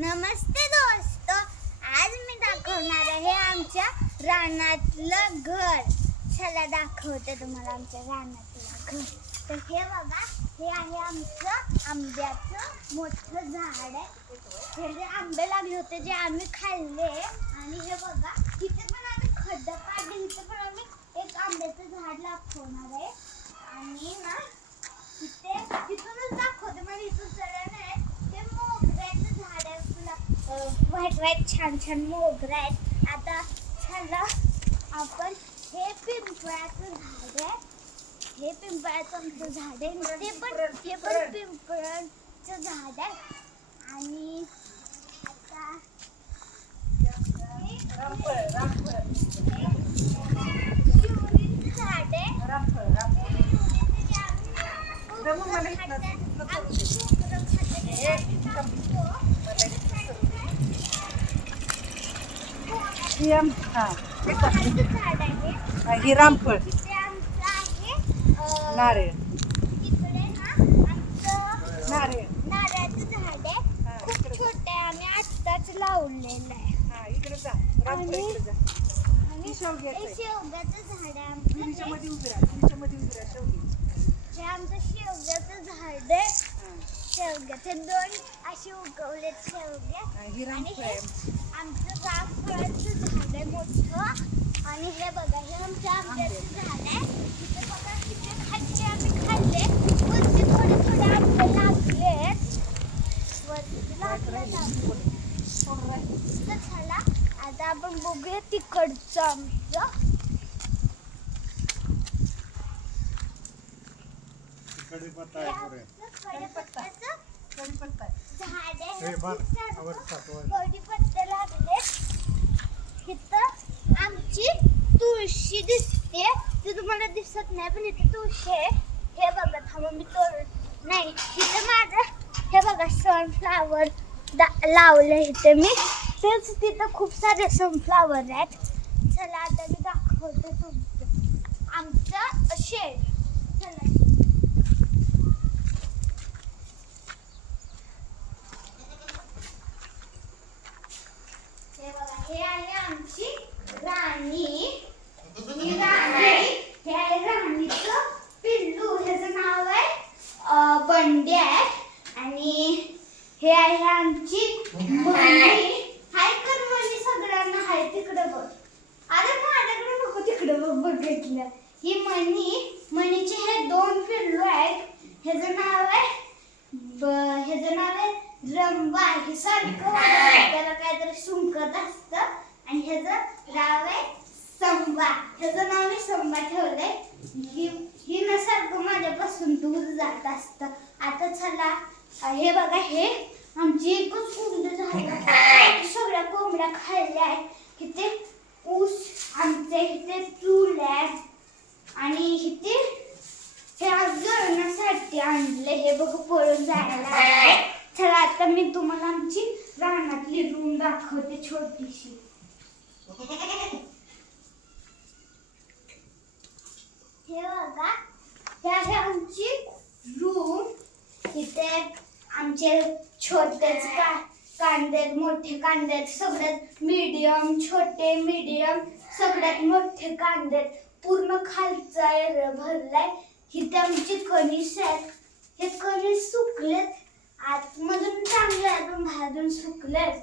नमस्ते दोस्तो, आज मी दाखवणार आहे आमच्या रानातलं घर. चला दाखवते तुम्हाला आमच्या रानातलं घर. तर हे बघा, हे आहे आमचं आंब्याचं मोठं झाड आहे. हे जे आंबे लागले होते जे आम्ही खाल्ले. आणि हे बघा, इथे पण आम्ही खड्डा पाडले, इथे पण आम्ही एक आंब्याचं झाड दाखवणार आहे. आणि ना इथे इथूनच दाखवते, मला इथून चढायला नाही. ते मोगऱ्याचं झाड आहे, व्हाईट व्हाईट छान छान मोगरा आहेत. आता चला आपण, हे पिंपळाचं झाड आहे, हे पिंपळाचं आमचं झाड आहे. हे पण पिंपळाचं झाड आहे. आणि आता शिवरीचं झाड आहे. ही रामफळ, नारळ, नारळ, नारळाचं झाड आहे. खूप छोटे आहे, आम्ही आत्ताच लावलेलं आहे. आणि शेवग्याचं झाड आहे आमचं. हे आमचं शेवग्याचं झाड आहे. शेवग्याचे दोन असे उगवलेत शेवगे. आणि हे आमचं रामफळाचं झाड आहे मोठं. आणि हे बघा, हे आमच्या आंब्याचं झाड आहे. इथे बघा किती खाल्ले आम्ही खाल्ले. वरती थोडे थोडे आंबे लागलेत, वरती लागलेत आंबे. तर चला आता आपण बघूया तिकडचं आमचं. कढीपत्त्याचं झाड आहे. कढीपत्ते लागले. इथं आमची तुळशी दिसते, ती तुम्हाला दिसत नाही पण इथे तुळशी आहे. हे बघा, थांबा मी तोड नाही. इथं माझं हे बघा सनफ्लावर लावले इथे मी. तेच तिथं खूप सारे सनफ्लावर आहेत. चला आता मी दाखवते तुमचं आमचं शेड. चला हे आहे आमची राणी. ही राणी, हे आहे राणीचं पिल्लू. ह्याचं नाव आहे बंडी आहे. आणि हे आहे आमची मणी. हाय कर मणी, सगळ्यांना हाय. तिकडे बघ, अरे माझ्याकडे नको, तिकडे बघ. बघितलं ही मणीचे हे दोन पिल्लू आहेत. ह्याचं नाव आहे रंबा. हे सारखं त्याला काहीतरी सुंकत असतं. आणि ह्याचं नाव आहे संबा. ह्याचं नाव मी संबा ठेवलंय. ही ना सारखं माझ्यापासून दूर जात असतं. आता चला, हे बघा, हे आमची एकच कोंबडी झाली. सगळ्या कोंबड्या खाल्ल्या आहेत. इथे ऊस, आमचे इथे चूल आहे. आणि इथे हे आज जळण्यासाठी आणले. हे बघ पळून जायला. चला आता मी तुम्हाला आमची रानातली रूम दाखवते, छोटीशी. हे बघा, हे आहे आमची रूम. इथे आमचे छोटेच कांदे, मोठे कांदे, सगळ्यात मीडियम, छोटे मीडियम, सगळ्यात मोठे कांदे. पूर्ण खालचा एरिया भरलाय. इथे आमची कणीस आहेत. हे कणीस सुकलेत, आतमधून चांगले आहेत पण बाहेरून सुकलेत.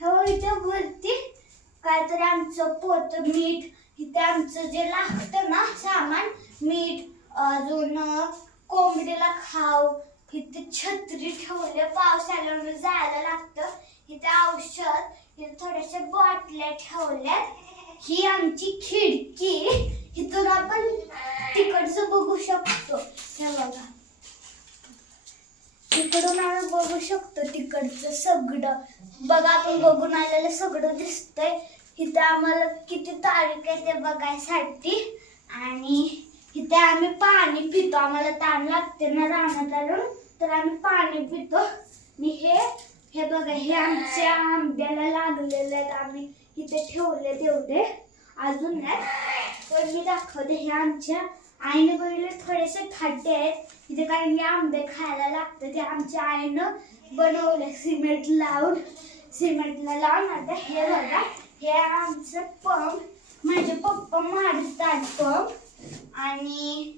हो, इथे वरती काहीतरी आमचं पोत, मीठ. इथे आमचं जे लागतं ना सामान, मीठ, अजून कोंबडीला खाऊ. इथे छत्री ठेवले, पाऊस आल्यावर जायला लागतं. इथे औषध, इथे थोड्याशा बाटल्या ठेवल्यात. ही आमची खिडकी. इथून आपण तिकडचं बघू शकतो. हे बघा, तिकडून आम्ही बघू शकतो तिकडचं सगळं. बघा, आपण बघून आलेलं सगळं दिसतंय. इथे आम्हाला किती तारीख आहे ते बघायसाठी. आणि इथे आम्ही पाणी पितो. आम्हाला ताण लागते ना रानात आलो, तर आम्ही पाणी पितो. आणि हे बघा, हे आमच्या आंब्याला लागलेले आहेत. आम्ही इथे ठेवले तेवढे, अजून नाही. तर मी दाखवते. हे आमच्या आईने बघितले थोडेसे खड्डे आहेत इथे, कारण की आंबे खायला लागतं. ते आमच्या आईनं बनवले सिमेंट लावून. सिमेंटला लावून आता हे बघा हे आमचं पंप म्हणजे पप्पा मारतात पंप आणि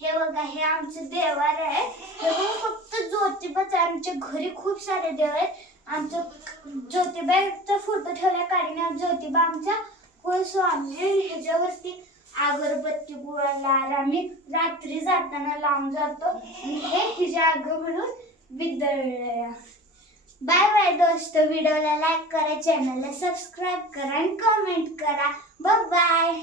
हे बघा हे आमचं देवार आहे हे बघा फक्त ज्योतिबाच आमच्या घरी खूप सारे देव आहेत आमचं ज्योतिबाचा फोटो ठेवला कारण ज्योतिबा आमचा कुलस्वामी आहे ह्याच्यावरती अगरबत्ती गुळाला आम्ही रात्री जाताना लावून जातो आणि हे हिच्या अगं म्हणून विदळलं बाय बाय दोस्त व्हिडिओला लाईक करा चॅनलला सबस्क्राईब करा आणि कमेंट करा बाय बाय